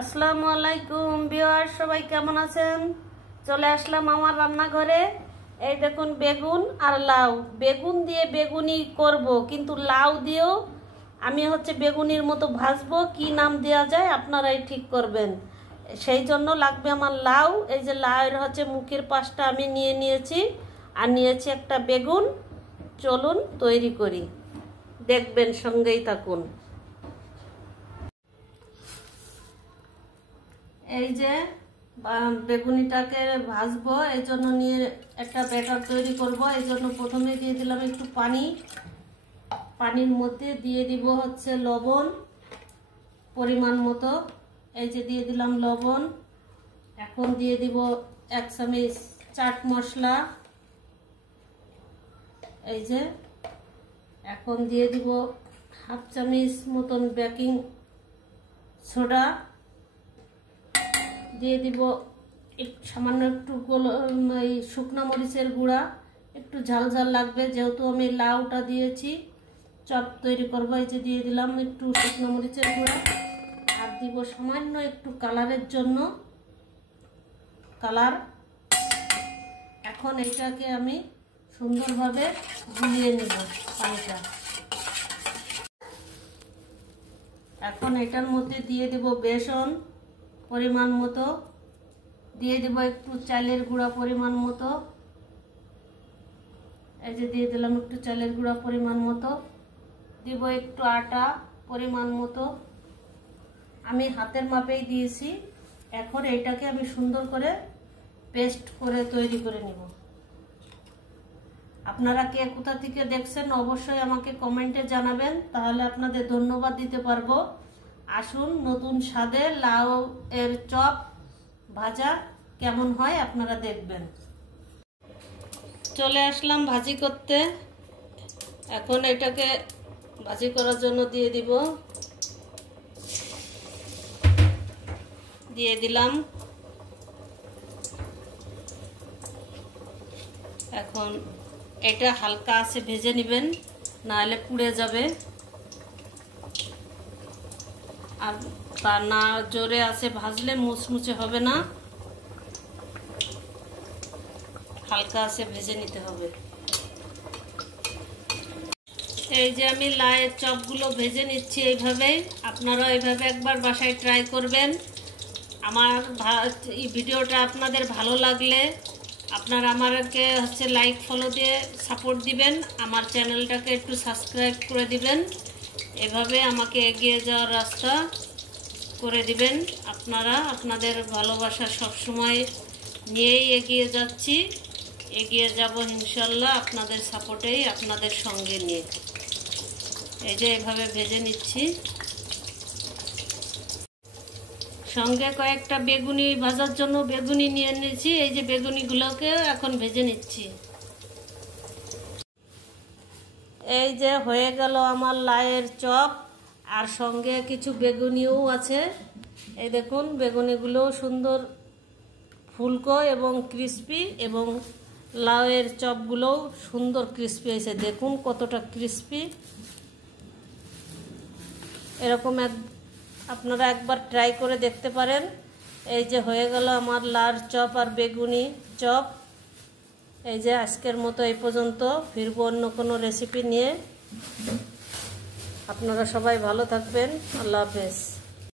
আসসালামু আলাইকুম ভিউয়ার, সবাই কেমন আছেন? চলে আসলাম আমার রান্নাঘরে। এই দেখুন বেগুন আর লাউ। বেগুন দিয়ে বেগুনি করব, কিন্তু লাউ দিয়েও আমি বেগুনির মতো ভাজবো। কি নাম দেওয়া যায় আপনারাই ঠিক করবেন। সেই জন্য লাগবে আমার লাউ। এই যে লাউয়ের মুখের পাশটা আমি নিয়ে নিয়েছি, আর নিয়েছি একটা বেগুন। চলুন তৈরি করি, দেখবেন, সঙ্গেই থাকুন। এই যে বেগুনিটাকে ভাজবো, এই জন্য নিয়ে একটা ব্যাটার তৈরি করব। এই জন্য প্রথমে দিয়ে দিলাম একটু পানি। পানির মধ্যে দিয়ে দিব লবণ পরিমাণ মতো। এই যে দিয়ে দিলাম লবণ। এখন দিয়ে দিব 1 চামচ চাট মশলা। এই যে এখন দিয়ে দিব 1/2 চামচ মতন বেকিং সোডা। দিয়ে দিব সামান্য একটু শুকনো মরিচের গুঁড়া। একটু ঝাল ঝাল লাগবে, যেহেতু আমি লাউটা দিয়েছি, চপ তৈরি করবো। এই যে দিয়ে দিলাম একটু শুকনো মরিচের গুঁড়া, আর দিব সামান্য একটু কালারের জন্য কালার। এখন এইটাকে আমি সুন্দরভাবে গুলিয়ে নিব পানিটা। এখন এটার মধ্যে দিয়ে দেব বেসন পরিমাণ মতো, দিয়ে দেব একটু চালের গুঁড়া পরিমাণ মতো। এই যে দিয়ে দিলাম একটু চালের গুঁড়া পরিমাণ মতো, দিব একটু আটা পরিমাণ মতো। আমি হাতের মাপেই দিয়েছি। এখন এইটাকে আমি সুন্দর করে পেস্ট করে তৈরি করে নিব। আপনারা কে কোথা থেকে দেখছেন অবশ্যই আমাকে কমেন্টে জানাবেন, তাহলে আপনাদের ধন্যবাদ দিতে পারবো। আসুন নতুন স্বাদের লাউ এর চপ ভাজা কেমন হয় আপনারা দেখবেন। চলে আসলাম ভাজি করতে। এখন এটাকে ভাজি করার জন্য দিয়ে দিব। দিয়ে দিলাম। এখন এটা হালকা আছে ভেজে নেবেন, নাহলে পুড়ে যাবে। আর না জোরে আছে ভাজলে মুচমুচে হবে না, হালকা আছে ভেজে নিতে হবে। এই যে আমি লাউয়ের চপগুলো ভেজে নিচ্ছি এইভাবেই। আপনারা এইভাবে একবার বাসায় ট্রাই করবেন। আমার এই ভিডিওটা আপনাদের ভালো লাগলে আপনারা আমাকে লাইক ফলো দিয়ে সাপোর্ট দিবেন। আমার চ্যানেলটাকে একটু সাবস্ক্রাইব করে দিবেন। এভাবে আমাকে এগিয়ে যাওয়ার রাস্তা করে দিবেন। আপনারা আপনাদের ভালোবাসা সবসময় নিয়েই এগিয়ে যাচ্ছি, এগিয়ে যাব ইনশাল্লাহ আপনাদের সাপোর্টেই, আপনাদের সঙ্গে নিয়ে। এই যে এভাবে ভেজে নিচ্ছি। সঙ্গে কয়েকটা বেগুনি ভাজার জন্য বেগুনি নিয়ে নিয়েছি। এই যে বেগুনিগুলোকে এখন ভেজে নিচ্ছি। এই যে হয়ে গেল আমার লাউয়ের চপ, আর সঙ্গে কিছু বেগুনিও আছে। এই দেখুন বেগুনিগুলো সুন্দর ফুলকো এবং ক্রিস্পি, এবং লাউয়ের চপগুলোও সুন্দর ক্রিস্পি হয়েছে। দেখুন কতটা ক্রিস্পি। এরকম আপনারা একবার ট্রাই করে দেখতে পারেন। এই যে হয়ে গেল আমার লাউয়ের চপ আর বেগুনি চপ। এই যে আজকের মতো এই পর্যন্ত, ফিরবো অন্য কোনো রেসিপি নিয়ে। আপনারা সবাই ভালো থাকবেন। আল্লাহ হাফেজ।